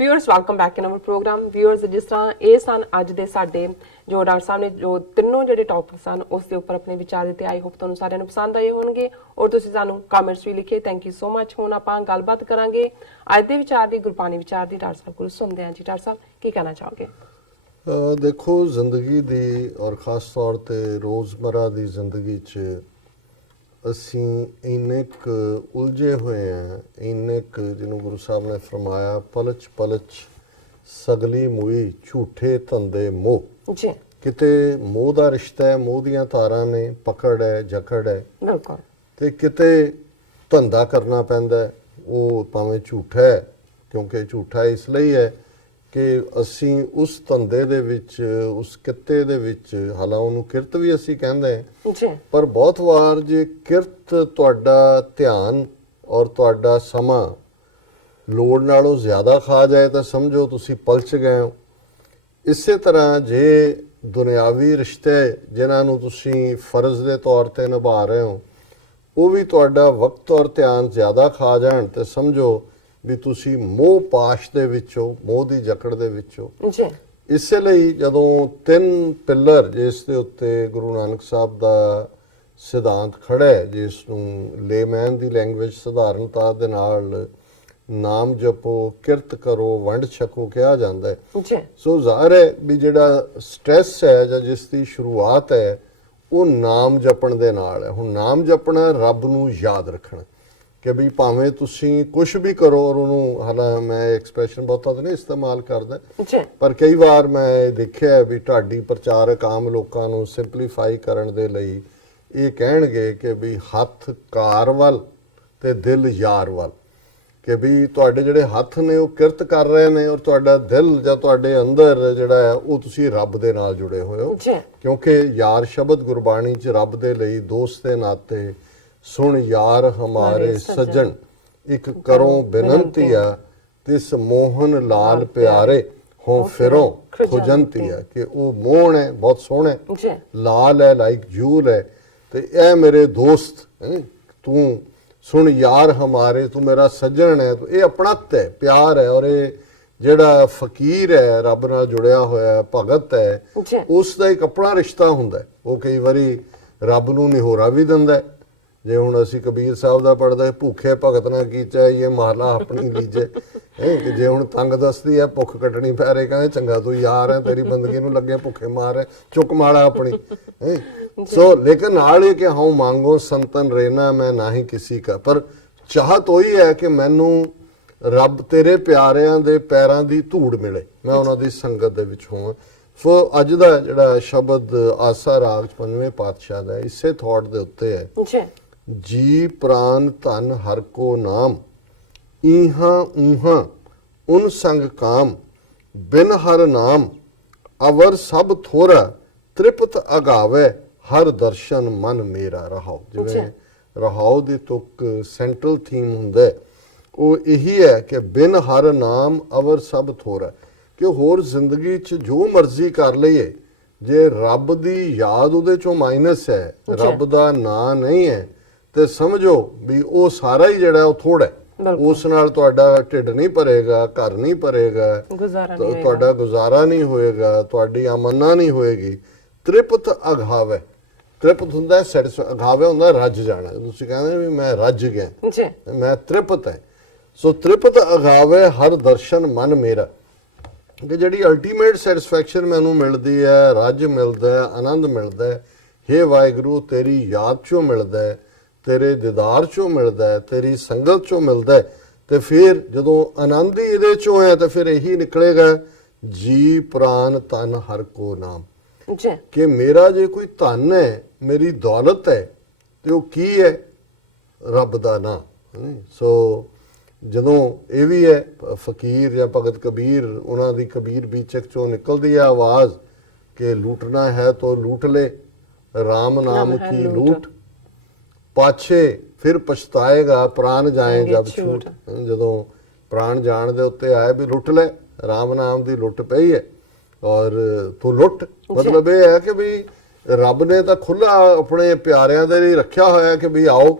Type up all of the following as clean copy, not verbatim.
Viewers welcome back in our program. Viewers जिस तरह ये सन अज दे साडे जो डॉक्टर साहब ने जो तीनों जिहड़े टॉपिक सन उस दे उपर अपने विचार दिते। आई होप तुहानूं सारिआं नूं पसंद आए होणगे और तुसीं सानूं कमेंट्स भी लिखे। Thank you so much. हुण आपां गलबात करांगे अज दे विचार दी, गुरबाणी विचार दी। डॉक्टर साहब कोल सुणदे हां जी। डॉक्टर साहब की कहना चाहोगे? देखो जिंदगी दी और खास तौर ते रोज़मर्रा दी जिंदगी च ਅਸੀਂ ਇੰਨੇ ਕੁ ਉਲਝੇ ਹੋਏ ਹਾਂ, ਇੰਨੇ ਕੁ ਜਿਹਨੂੰ ਗੁਰੂ ਸਾਹਿਬ ਨੇ ਫਰਮਾਇਆ ਪਲਚ ਪਲਚ ਸਗਲੀ ਮੂਈ ਝੂਠੇ ਧੰਦੇ ਮੋਹ। जी ਕਿਤੇ ਮੋਹ ਦਾ ਰਿਸ਼ਤਾ ਹੈ, ਮੋਹ ਦੀਆਂ ਤਾਰਾਂ ਨੇ, ਪਕੜ ਹੈ, ਜਕੜ ਹੈ, बिल्कुल ਤੇ ਕਿਤੇ ਧੰਦਾ ਕਰਨਾ ਪੈਂਦਾ ਹੈ। ਉਹ ਭਾਵੇਂ ਝੂਠਾ ਹੈ, ਕਿਉਂਕਿ ਝੂਠਾ ਇਸ ਲਈ ਹੈ ਕਿ ਅਸੀਂ ਉਸ ਧੰਦੇ ਦੇ ਵਿੱਚ, ਉਸ ਕਿੱਤੇ ਦੇ ਵਿੱਚ, ਹਾਲਾਂ ਉਹਨੂੰ ਕਿਰਤ ਵੀ ਅਸੀਂ ਕਹਿੰਦੇ ਹਾਂ, जी ਪਰ ਬਹੁਤ ਵਾਰ ਜੇ ਕਿਰਤ ਤੁਹਾਡਾ ਧਿਆਨ ਔਰ ਤੁਹਾਡਾ ਸਮਾਂ ਲੋੜ ਨਾਲੋਂ ਜ਼ਿਆਦਾ ਖਾ ਜਾਏ ਤਾਂ ਸਮਝੋ ਤੁਸੀਂ ਪਲਚ ਗਏ ਹੋ। ਇਸੇ ਤਰ੍ਹਾਂ ਜੇ ਦੁਨਿਆਵੀ ਰਿਸ਼ਤੇ ਜਿਨ੍ਹਾਂ ਨੂੰ ਤੁਸੀਂ ਫਰਜ਼ ਦੇ ਤੌਰ ਤੇ ਨਿਭਾ ਰਹੇ ਹੋ ਉਹ ਵੀ ਤੁਹਾਡਾ ਵਕਤ ਔਰ ਧਿਆਨ ਜ਼ਿਆਦਾ ਖਾ ਜਾਣ ਤੇ ਸਮਝੋ ਵੀ ਤੁਸੀਂ ਮੋਹ ਪਾਸ਼ ਦੇ ਵਿੱਚੋਂ, ਮੋਹ ਦੀ ਜਕੜ ਦੇ ਵਿੱਚੋਂ। जी ਇਸੇ ਲਈ ਜਦੋਂ ਤਿੰਨ ਪਿੱਲਰ ਜਿਸ ਦੇ ਉੱਤੇ ਗੁਰੂ ਨਾਨਕ ਸਾਹਿਬ ਦਾ ਸਿਧਾਂਤ ਖੜਾ ਹੈ, ਜਿਸ ਨੂੰ ਲੇਮੈਨ ਦੀ ਲੈਂਗੁਏਜ ਸਧਾਰਨਤਾ ਦੇ ਨਾਲ ਨਾਮ ਜਪੋ, ਕਿਰਤ ਕਰੋ, ਵੰਡ ਛਕੋ ਕਿਹਾ ਜਾਂਦਾ ਹੈ। जी ਸੋ ਜ਼ਾਹਰ ਹੈ ਵੀ ਜਿਹੜਾ ਸਟ੍ਰੈਸ ਹੈ ਜਾਂ ਜਿਸ ਦੀ ਸ਼ੁਰੂਆਤ ਹੈ ਉਹ ਨਾਮ ਜਪਣ ਦੇ ਨਾਲ ਹੈ। ਹੁਣ ਨਾਮ ਜਪਣਾ ਰੱਬ ਨੂੰ ਯਾਦ ਰੱਖਣਾ ਕਿ ਵੀ ਭਾਵੇਂ ਤੁਸੀਂ ਕੁਝ ਵੀ ਕਰੋ ਔਰ ਉਹਨੂੰ, ਹਾਲਾਂ ਮੈਂ ਐਕਸਪ੍ਰੈਸ਼ਨ ਬਹੁਤਾ ਤਾਂ ਨਹੀਂ ਇਸਤੇਮਾਲ ਕਰਦਾ जी ਪਰ ਕਈ ਵਾਰ ਮੈਂ ਦੇਖਿਆ ਵੀ ਢਾਡੀ ਪ੍ਰਚਾਰਕ ਆਮ ਲੋਕਾਂ ਨੂੰ ਸਿੰਪਲੀਫਾਈ ਕਰਨ ਦੇ ਲਈ ਇਹ ਕਹਿਣਗੇ ਕਿ ਵੀ ਹੱਥ ਕਾਰ ਵੱਲ ਤੇ ਦਿਲ ਯਾਰ ਵੱਲ, ਕਿ ਵੀ ਤੁਹਾਡੇ ਜਿਹੜੇ ਹੱਥ ਨੇ ਉਹ ਕਿਰਤ ਕਰ ਰਹੇ ਨੇ ਔਰ ਤੁਹਾਡਾ ਦਿਲ ਜਾਂ ਤੁਹਾਡੇ ਅੰਦਰ ਜਿਹੜਾ ਹੈ ਉਹ ਤੁਸੀਂ ਰੱਬ ਦੇ ਨਾਲ ਜੁੜੇ ਹੋਏ ਹੋ। जी ਕਿਉਂਕਿ ਯਾਰ ਸ਼ਬਦ ਗੁਰਬਾਣੀ 'ਚ ਰੱਬ ਦੇ ਲਈ ਦੋਸਤ ਦੇ ਨਾਤੇ ਸੁਣ ਯਾਰ ਹਮਾਰੇ ਸੱਜਣ ਇੱਕ ਕਰੋ ਬੇਨੰਤੀਆ ਤਿਸ ਮੋਹਨ ਲਾਲ ਪਿਆਰੇ ਹੋ ਫਿਰੋ ਖੁਜੰਤੀਆ, ਕਿ ਉਹ ਮੋਹਨ ਹੈ, ਬਹੁਤ ਸੋਹਣਾ ਹੈ, जी ਲਾਲ ਹੈ, ਲਾਈਕ ਜੂਲ ਹੈ, ਤੇ ਇਹ ਮੇਰੇ ਦੋਸਤ ਹੈਂ, ਤੂੰ ਸੁਣ ਯਾਰ ਹਮਾਰੇ, ਤੂੰ ਮੇਰਾ ਸੱਜਣ ਹੈ। ਇਹ ਆਪਣਤ ਹੈ, ਪਿਆਰ ਹੈ। ਔਰ ਇਹ ਜਿਹੜਾ ਫਕੀਰ ਹੈ, ਰੱਬ ਨਾਲ ਜੁੜਿਆ ਹੋਇਆ ਭਗਤ ਹੈ, जी ਉਸ ਦਾ ਇੱਕ ਆਪਣਾ ਰਿਸ਼ਤਾ ਹੁੰਦਾ ਹੈ। ਉਹ ਕਈ ਵਾਰੀ ਰੱਬ ਨੂੰ ਨਿਹੋਰਾ ਵੀ ਦਿੰਦਾ ਹੈ। ਜੇ ਹੁਣ ਅਸੀਂ ਕਬੀਰ ਸਾਹਿਬ ਦਾ ਪੜ੍ਹਦਾ, ਭੁੱਖੇ ਭਗਤ ਨਾ ਕੀਚੈ ਇਹ ਮਹਲਾ ਆਪਣੀ ਲੀਜੇ। ਕਿ ਜੇ ਹੁਣ ਤੰਗ ਦੱਸਦੀ ਹੈ, ਭੁੱਖ ਕੱਟਣੀ ਪੈ ਰਹੀ, ਕਹਿੰਦੇ ਚੰਗਾ ਤੂੰ ਯਾਰ ਹੈ, ਤੇਰੀ ਬੰਦਗੀ ਨੂੰ ਲੱਗੇ ਭੁੱਖੇ ਮਾਰ ਹੈ, ਚੁੱਕ ਮਾੜਾ ਆਪਣੀ। ਸੋ ਲੇਕਿਨ ਨਾਲ ਇਹ ਕਿ ਹਾਂ ਮੰਗੋ ਸੰਤਨ ਰਹਿਣਾ ਮੈਂ ਨਾ ਹੀ ਕਿਸੇ ਕਾ, ਪਰ ਚਾਹਤ ਉਹੀ ਹੈ ਕਿ ਮੈਨੂੰ ਰੱਬ ਤੇਰੇ ਪਿਆਰਿਆਂ ਦੇ ਪੈਰਾਂ ਦੀ ਧੂੜ ਮਿਲੇ, ਮੈਂ ਉਹਨਾਂ ਦੀ ਸੰਗਤ ਦੇ ਵਿੱਚ ਹੋਵਾਂ। ਸੋ ਅੱਜ ਦਾ ਜਿਹੜਾ ਸ਼ਬਦ ਆਸਾ ਰਾਗ 'ਚ ਪੰਜਵੇਂ ਪਾਤਸ਼ਾਹ ਦਾ ਇਸੇ ਥਾਟ ਦੇ ਉੱਤੇ ਹੈ। जी ਜੀ ਪ੍ਰਾਨ ਧਨ ਹਰ ਕੋ ਨਾਮ ਈਹਾਂ ਊਹਾਂ ਉਨ ਸੰਗ ਕਾਮ ਬਿਨ ਹਰ ਨਾਮ ਅਵਰ ਸਭ ਥੋਰਾ ਤ੍ਰਿਪਤ ਅਗਾਵੇ ਹਰ ਦਰਸ਼ਨ ਮਨ ਮੇਰਾ ਰਹਾਓ। ਜਿਵੇਂ ਰਹਾਓ ਦੀ ਤੁਕ ਸੈਂਟਰਲ ਥੀਮ ਹੁੰਦਾ ਹੈ, ਉਹ ਇਹੀ ਹੈ ਕਿ ਬਿਨ ਹਰ ਨਾਮ ਅਵਰ ਸਭ ਥੋਰਾ, ਕਿ ਹੋਰ ਜ਼ਿੰਦਗੀ 'ਚ ਜੋ ਮਰਜ਼ੀ ਕਰ ਲਈਏ, ਜੇ ਰੱਬ ਦੀ ਯਾਦ ਉਹਦੇ 'ਚੋਂ ਮਾਈਨਸ ਹੈ, ਰੱਬ ਦਾ ਨਾਂ ਨਹੀਂ ਹੈ, ਤੇ ਸਮਝੋ ਵੀ ਉਹ ਸਾਰਾ ਹੀ ਜਿਹੜਾ ਉਹ ਥੋੜਾ ਹੈ। ਉਸ ਨਾਲ ਤੁਹਾਡਾ ਢਿੱਡ ਨਹੀਂ ਭਰੇਗਾ, ਘਰ ਨਹੀਂ ਭਰੇਗਾ, ਤੁਹਾਡਾ ਗੁਜ਼ਾਰਾ ਨਹੀਂ ਹੋਏਗਾ, ਤੁਹਾਡੀ ਆਮਨਾ ਨਹੀਂ ਹੋਏਗੀ। ਤ੍ਰਿਪਤ ਅਗਾਵੇ, ਤ੍ਰਿਪਤ ਹੁੰਦਾ ਅਗਾਵੇ ਹੁੰਦਾ ਰੱਜ ਜਾਣਾ। ਤੁਸੀਂ ਕਹਿੰਦੇ ਵੀ ਮੈਂ ਰੱਜ ਗਿਆ, ਮੈਂ ਤ੍ਰਿਪਤ ਹੈ। ਸੋ ਤ੍ਰਿਪਤ ਅਗਾਵੇ ਹਰ ਦਰਸ਼ਨ ਮਨ ਮੇਰਾ, ਕਿ ਜਿਹੜੀ ਅਲਟੀਮੇਟ ਸੈਟਿਸਫੈਕਸ਼ਨ ਮੈਨੂੰ ਮਿਲਦੀ ਹੈ, ਰੱਜ ਮਿਲਦਾ ਹੈ, ਆਨੰਦ ਮਿਲਦਾ ਹੈ, ਹੇ ਵਾਹਿਗੁਰੂ ਤੇਰੀ ਯਾਦ 'ਚੋਂ ਮਿਲਦਾ ਹੈ, ਤੇਰੇ ਦੀਦਾਰ 'ਚੋਂ ਮਿਲਦਾ ਹੈ, ਤੇਰੀ ਸੰਗਤ 'ਚੋਂ ਮਿਲਦਾ ਹੈ। ਤੇ ਫਿਰ ਜਦੋਂ ਆਨੰਦ ਹੀ ਇਹਦੇ 'ਚੋਂ ਹੈ ਤਾਂ ਫਿਰ ਇਹੀ ਨਿਕਲੇਗਾ ਜੀ ਪ੍ਰਾਨ ਧਨ ਹਰ ਕੋ ਨਾਮ, ਕਿ ਮੇਰਾ ਜੇ ਕੋਈ ਧਨ ਹੈ, ਮੇਰੀ ਦੌਲਤ ਹੈ, ਤੇ ਉਹ ਕੀ ਹੈ? ਰੱਬ ਦਾ ਨਾਂ। ਸੋ ਜਦੋਂ ਇਹ ਵੀ ਹੈ ਫਕੀਰ ਜਾਂ ਭਗਤ ਕਬੀਰ, ਉਹਨਾਂ ਦੀ ਕਬੀਰ ਬੀਚਕ 'ਚੋਂ ਨਿਕਲਦੀ ਹੈ ਆਵਾਜ਼ ਕਿ ਲੂਟਣਾ ਹੈ ਤੋ ਲੂਟ ਲੈ, ਰਾਮ ਨਾਮ ਕੀ ਲੂਟ, ਪਾਛੇ ਫਿਰ ਪਛਤਾਏਗਾ ਪ੍ਰਾਨ ਜਾਏ ਜਬ ਛੂਟ। ਜਦੋਂ ਪ੍ਰਾਣ ਜਾਣ ਦੇ ਉੱਤੇ ਆਏ ਵੀ ਲੁੱਟ ਲੈ, ਰਾਮ ਨਾਮ ਦੀ ਲੁੱਟ ਪਈ ਹੈ ਔਰ ਤੂੰ ਲੁੱਟ। ਮਤਲਬ ਇਹ ਹੈ ਕਿ ਵੀ ਰੱਬ ਨੇ ਤਾਂ ਖੁੱਲ੍ਹਾ ਆਪਣੇ ਪਿਆਰਿਆਂ ਦੇ ਲਈ ਰੱਖਿਆ ਹੋਇਆ ਕਿ ਵੀ ਆਓ,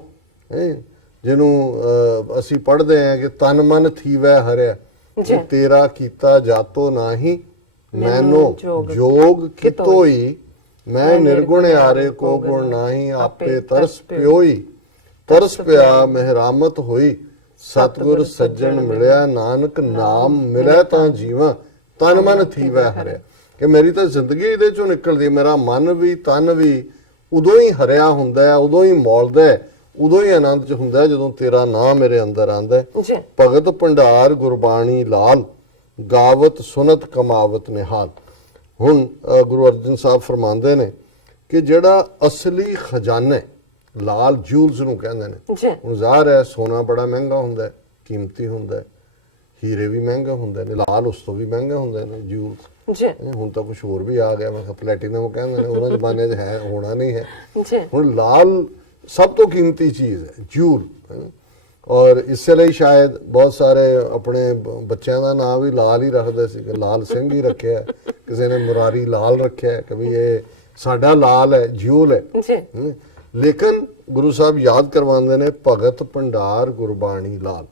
ਜਿਹਨੂੰ ਅਸੀਂ ਪੜ੍ਹਦੇ ਹਾਂ ਕਿ ਤਨ ਮਨ ਥੀਵੈ ਹਰਿਆ, ਜੀ। ਤੇਰਾ ਕੀਤਾ ਜਾਤੋ ਨਾਹੀ ਮੈਨੋ ਜੋਗ ਜੋਗ ਕਿਤੋਈ, ਮੈਂ ਨਿਰਗੁਣ ਆਰੇ ਕੋ ਗੁਣ ਨਾਹੀ, ਆਪੇ ਤਰਸ ਪਿਓਈ। ਤਰਸ ਪਿਆ ਮਹਿਰਾਮਤ ਹੋਈ, ਸਤਿਗੁਰ ਸੱਜਣ ਮਿਲਿਆ, ਨਾਨਕ ਨਾਮ ਮਿਲੇ ਤਾਂ ਜੀਵਾਂ, ਤਨ ਮਨ ਥੀਵੈ ਹਰਿਆ। ਕਿ ਮੇਰੀ ਤਾਂ ਜ਼ਿੰਦਗੀ ਇਹਦੇ ਚੋਂ ਨਿਕਲਦੀ, ਮੇਰਾ ਮਨ ਵੀ ਤਨ ਵੀ ਉਦੋਂ ਹੀ ਹਰਿਆ ਹੁੰਦਾ ਹੈ, ਉਦੋਂ ਹੀ ਮੌਲਦਾ ਹੈ, ਉਦੋਂ ਹੀ ਆਨੰਦ ਚ ਹੁੰਦਾ ਹੈ ਜਦੋਂ ਤੇਰਾ ਨਾਮ ਮੇਰੇ ਅੰਦਰ ਆਂਦਾ ਹੈ। ਭਗਤ ਭੰਡਾਰ ਗੁਰਬਾਣੀ ਲਾਲ, ਗਾਵਤ ਸੁਨਤ ਕਮਾਵਤ ਨਿਹਾਲ। ਹੁਣ ਗੁਰੂ ਅਰਜਨ ਸਾਹਿਬ ਫਰਮਾਉਂਦੇ ਨੇ ਕਿ ਜਿਹੜਾ ਅਸਲੀ ਖਜ਼ਾਨਾ ਲਾਲ ਜੂਲਸ ਨੂੰ ਕਹਿੰਦੇ ਨੇ। ਹੁਣ ਜ਼ਾਹਰ ਹੈ ਸੋਨਾ ਬੜਾ ਮਹਿੰਗਾ ਹੁੰਦਾ ਹੈ, ਕੀਮਤੀ ਹੁੰਦਾ ਹੈ, ਹੀਰੇ ਵੀ ਮਹਿੰਗੇ ਹੁੰਦੇ ਨੇ, ਲਾਲ ਉਸ ਤੋਂ ਵੀ ਮਹਿੰਗੇ ਹੁੰਦੇ ਨੇ ਜੂਲਸ। ਹੁਣ ਤਾਂ ਕੁਝ ਹੋਰ ਵੀ ਆ ਗਿਆ, ਮੈਂ ਕਿਹਾ ਪਲੈਟੀਨਮ ਕਹਿੰਦੇ ਨੇ, ਉਹਨਾਂ ਜ਼ਮਾਨੇ 'ਚ ਹੈ, ਹੋਣਾ ਨਹੀਂ ਹੈ। ਹੁਣ ਲਾਲ ਸਭ ਤੋਂ ਕੀਮਤੀ ਚੀਜ਼ ਹੈ, ਜੂਲ। ਔਰ ਇਸੇ ਲਈ ਸ਼ਾਇਦ ਬਹੁਤ ਸਾਰੇ ਆਪਣੇ ਬੱਚਿਆਂ ਦਾ ਨਾਮ ਵੀ ਲਾਲ ਹੀ ਰੱਖਦੇ ਸੀ, ਲਾਲ ਸਿੰਘ ਹੀ ਰੱਖਿਆ, ਕਿਸੇ ਨੇ ਮੁਰਾਰੀ ਲਾਲ ਰੱਖਿਆ ਕਿ ਵੀ ਇਹ ਸਾਡਾ ਲਾਲ ਹੈ, ਜੂਲ ਹੈ। ਲੇਕਿਨ ਗੁਰੂ ਸਾਹਿਬ ਯਾਦ ਕਰਵਾਉਂਦੇ ਨੇ ਭਗਤ ਭੰਡਾਰ ਗੁਰਬਾਣੀ ਲਾਲ,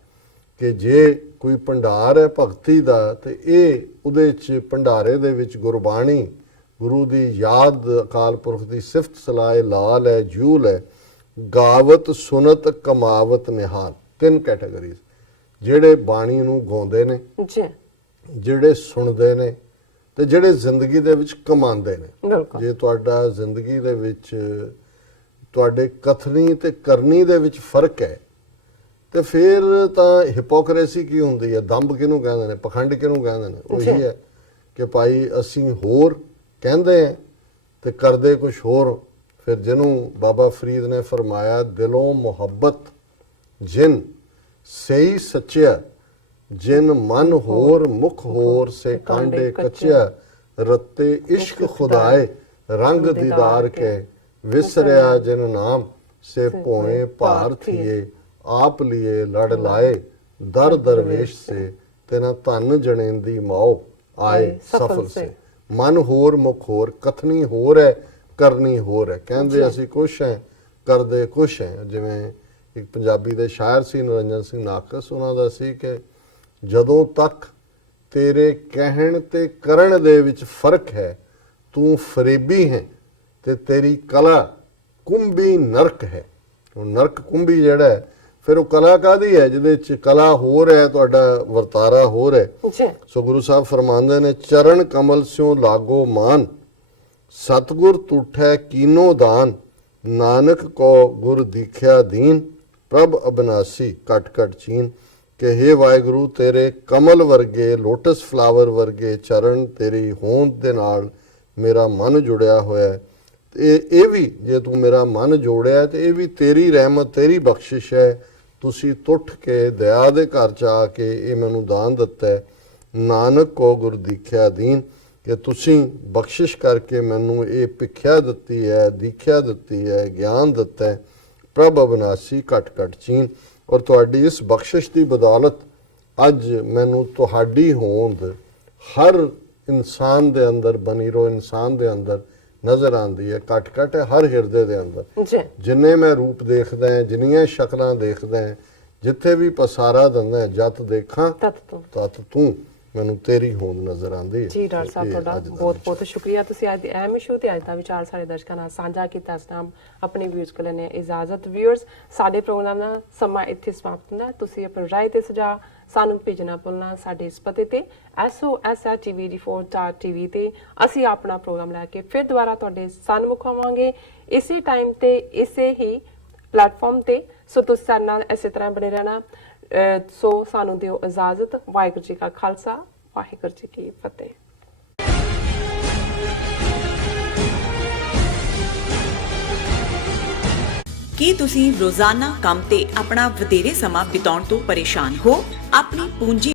ਕਿ ਜੇ ਕੋਈ ਭੰਡਾਰ ਹੈ ਭਗਤੀ ਦਾ ਤੇ ਇਹ ਉਹਦੇ 'ਚ ਭੰਡਾਰੇ ਦੇ ਵਿੱਚ ਗੁਰਬਾਣੀ, ਗੁਰੂ ਦੀ ਯਾਦ, ਅਕਾਲ ਪੁਰਖ ਦੀ ਸਿਫਤ ਸਲਾਹ ਲਾਲ ਹੈ, ਜੂਲ ਹੈ। ਗਾਵਤ ਸੁਨਤ ਕਮਾਵਤ ਨਿਹਾਲ, ਤਿੰਨ ਕੈਟਾਗਰੀਜ਼, ਜਿਹੜੇ ਬਾਣੀ ਨੂੰ ਗਾਉਂਦੇ ਨੇ, ਜਿਹੜੇ ਸੁਣਦੇ ਨੇ ਤੇ ਜਿਹੜੇ ਜ਼ਿੰਦਗੀ ਦੇ ਵਿੱਚ ਕਮਾਉਂਦੇ ਨੇ। ਜੇ ਤੁਹਾਡਾ ਜ਼ਿੰਦਗੀ ਦੇ ਵਿੱਚ ਤੁਹਾਡੇ ਕਥਨੀ ਤੇ ਕਰਨੀ ਦੇ ਵਿੱਚ ਫਰਕ ਹੈ ਤੇ ਫਿਰ ਤਾਂ ਹਿਪੋਕ੍ਰੇਸੀ ਕੀ ਹੁੰਦੀ ਹੈ, ਦੰਭ ਕਿਹਨੂੰ ਕਹਿੰਦੇ ਨੇ, ਪਖੰਡ ਕਿਹਨੂੰ ਕਹਿੰਦੇ ਨੇ। ਉਹੀ ਹੈ ਕਿ ਭਾਈ ਅਸੀਂ ਹੋਰ ਕਹਿੰਦੇ ਹਾਂ ਤੇ ਕਰਦੇ ਕੁਝ ਹੋਰ। ਫਿਰ ਜਿਹਨੂੰ ਬਾਬਾ ਫਰੀਦ ਨੇ ਫਰਮਾਇਆ, ਦਿਲੋਂ ਮੁਹੱਬਤ ਜਿਨ ਸਹੀ ਸੱਚਿਆ, ਜਿਨ ਮਨ ਹੋਰ ਮੁਖ ਹੋਰ, ਸੇ ਕਾਂਡੇ ਕੱਚਿਆ, ਰੱਤੇ ਇਸ਼ਕ ਖੁਦਾਏ ਰੰਗ ਦੀਦਾਰ ਕੇ, ਵਿਸਰਿਆ ਜਿਨ ਨਾਮ ਸੇ ਭੋਏ ਭਾਰ ਥੀਏ, ਆਪ ਲੀਏ ਲੜ ਲਾਏ ਦਰ ਦਰਵੇਸ਼ ਸੇ, ਤੇਨਾ ਧਨ ਜਣੇਂਦੀ ਮਾਓ ਆਏ ਸਫਲ ਸੇ। ਮਨ ਹੋਰ ਮੁਖ ਹੋਰ, ਕਥਨੀ ਹੋਰ ਹੈ, ਕਰਨੀ ਹੋਰ ਹੈ। ਕਹਿੰਦੇ ਅਸੀਂ ਕੁਛ ਹੈ, ਕਰਦੇ ਕੁਛ ਹੈ। ਜਿਵੇਂ ਇੱਕ ਪੰਜਾਬੀ ਦੇ ਸ਼ਾਇਰ ਸੀ ਨਿਰੰਜਨ ਸਿੰਘ ਨਾਕਸ, ਉਹਨਾਂ ਦਾ ਸੀ ਕਿ ਜਦੋਂ ਤੱਕ ਤੇਰੇ ਕਹਿਣ ਤੇ ਕਰਨ ਦੇ ਵਿੱਚ ਫਰਕ ਹੈ, ਤੂੰ ਫਰੇਬੀ ਹੈ ਤੇ ਤੇਰੀ ਕਲਾ ਕੁੰਭੀ ਨਰਕ ਹੈ। ਹੁਣ ਨਰਕ ਕੁੰਭੀ ਜਿਹੜਾ ਹੈ, ਫਿਰ ਉਹ ਕਲਾ ਕਾਹਦੀ ਹੈ ਜਿਹਦੇ ਚ ਕਲਾ ਹੋਰ ਹੈ, ਤੁਹਾਡਾ ਵਰਤਾਰਾ ਹੋਰ ਹੈ। ਸੋ ਗੁਰੂ ਸਾਹਿਬ ਫਰਮਾਉਂਦੇ ਨੇ, ਚਰਨ ਕਮਲ ਸਿਉ ਲਾਗੋ ਮਾਨ, ਸਤਗੁਰ ਤੁਠੈ ਕੀਨੋ ਦਾਨ, ਨਾਨਕ ਕੋ ਗੁਰ ਦੀਖਿਆ ਦੀਨ, ਪ੍ਰਭ ਅਬਨਾਸੀ ਘਟ ਘਟ ਚੀਨ। ਕਿ ਹੇ ਵਾਹਿਗੁਰੂ, ਤੇਰੇ ਕਮਲ ਵਰਗੇ, ਲੋਟਸ ਫਲਾਵਰ ਵਰਗੇ ਚਰਨ ਤੇਰੀ ਹੋਂਦ ਦੇ ਨਾਲ ਮੇਰਾ ਮਨ ਜੁੜਿਆ ਹੋਇਆ ਹੈ। ਇਹ ਵੀ ਜੇ ਤੂੰ ਮੇਰਾ ਮਨ ਜੋੜਿਆ ਤੇ ਇਹ ਵੀ ਤੇਰੀ ਰਹਿਮਤ, ਤੇਰੀ ਬਖਸ਼ਿਸ਼ ਹੈ। ਤੁਸੀਂ ਤੁੱਠ ਕੇ ਦਇਆ ਦੇ ਘਰ 'ਚ ਆ ਕੇ ਇਹ ਮੈਨੂੰ ਦਾਨ ਦਿੱਤਾ ਹੈ। ਨਾਨਕ ਕੋ ਗੁਰ ਦੀਖਿਆ ਦੀਨ, ਕਿ ਤੁਸੀਂ ਬਖਸ਼ਿਸ਼ ਕਰਕੇ ਮੈਨੂੰ ਇਹ ਭਿੱਖਿਆ ਦਿੱਤੀ ਹੈ, ਦੀਖਿਆ ਦਿੱਤੀ ਹੈ, ਗਿਆਨ ਦਿੱਤਾ ਹੈ। ਪ੍ਰਭ ਅਬਨਾਸੀ ਘਟ ਘਟ ਚੀਨ। ਔਰ ਤੁਹਾਡੀ ਇਸ ਬਖਸ਼ਿਸ਼ ਦੀ ਬਦੌਲਤ ਅੱਜ ਮੈਨੂੰ ਤੁਹਾਡੀ ਹੋਂਦ ਹਰ ਇਨਸਾਨ ਦੇ ਅੰਦਰ, ਬਨੀਰੋ ਇਨਸਾਨ ਦੇ ਅੰਦਰ ਨਜ਼ਰ ਆਉਂਦੀ ਹੈ। ਘਟ ਘਟ ਹੈ ਹਰ ਹਿਰਦੇ ਦੇ ਅੰਦਰ। ਜਿੰਨੇ ਮੈਂ ਰੂਪ ਦੇਖਦਾ ਹਾਂ, ਜਿੰਨੀਆਂ ਸ਼ਕਲਾਂ ਦੇਖਦਾ ਹਾਂ, ਜਿੱਥੇ ਵੀ ਪਸਾਰਾ ਦਿੰਦਾ, ਜਤ ਦੇਖਾਂ ਤਤ ਤੂੰ, ਮੈਨੂੰ ਤੇਰੀ ਹੋਂਦ ਨਜ਼ਰ ਆਉਂਦੀ ਹੈ। ਜੀ ਡਾਕਟਰ ਸਾਹਿਬ, ਤੁਹਾਡਾ ਬਹੁਤ ਬਹੁਤ ਸ਼ੁਕਰੀਆ। ਤੁਸੀਂ ਅੱਜ ਦੇ ਅਹਿਮ ਇਸ਼ੂ ਤੇ ਅੱਜ ਦਾ ਵਿਚਾਰ ਸਾਡੇ ਦਰਸ਼ਕਾਂ ਨਾਲ ਸਾਂਝਾ ਕੀਤਾ। ਇਸ ਨਾਮ ਆਪਣੇ ਵਿਊਜ਼ ਕੋਲ ਨੇ ਇਜਾਜ਼ਤ। ਵਿਊਅਰਸ, ਸਾਡੇ ਪ੍ਰੋਗਰਾਮ ਦਾ ਸਮਾਂ ਇੱਥੇ ਸਮਾਪਤ ਹੁੰਦਾ। ਤੁਸੀਂ ਆਪਣੀ ਰਾਏ ਤੇ ਸੁਝਾਅ ਸਾਨੂੰ ਭੇਜਣਾ ਭੁੱਲਣਾ ਸਾਡੇ ਇਸ ਪਤੇ ਤੇ SOS@tvd4.tv ਤੇ। ਅਸੀਂ ਆਪਣਾ ਪ੍ਰੋਗਰਾਮ ਲੈ ਕੇ ਫਿਰ ਦੁਬਾਰਾ ਤੁਹਾਡੇ ਸਨਮੁਖ ਆਵਾਂਗੇ, ਇਸੇ ਟਾਈਮ ਤੇ ਇਸੇ ਹੀ ਪਲੇਟਫਾਰਮ ਤੇ। ਸੋ ਤੁਸੀਂ ਸਾਡੇ ਨਾਲ ਇਸੇ ਤਰ੍ਹਾਂ ਬਣੇ ਰਹਿਣਾ। ਸੋ ਸਾਨੂੰ ਦਿਓ ਇਜਾਜ਼ਤ। ਵਾਹਿਗੁਰੂ ਜੀ ਕਾ ਖਾਲਸਾ, ਵਾਹਿਗੁਰੂ ਜੀ ਕੀ ਫਤਿਹ। ਕੀ ਤੁਸੀਂ ਰੋਜ਼ਾਨਾ ਕੰਮ ਤੇ ਆਪਣਾ ਵਧੇਰੇ ਸਮਾਂ ਬਿਤਾਉਣ ਤੋਂ ਪਰੇਸ਼ਾਨ ਹੋ? ਆਪਣੀ ਪੂੰਜੀ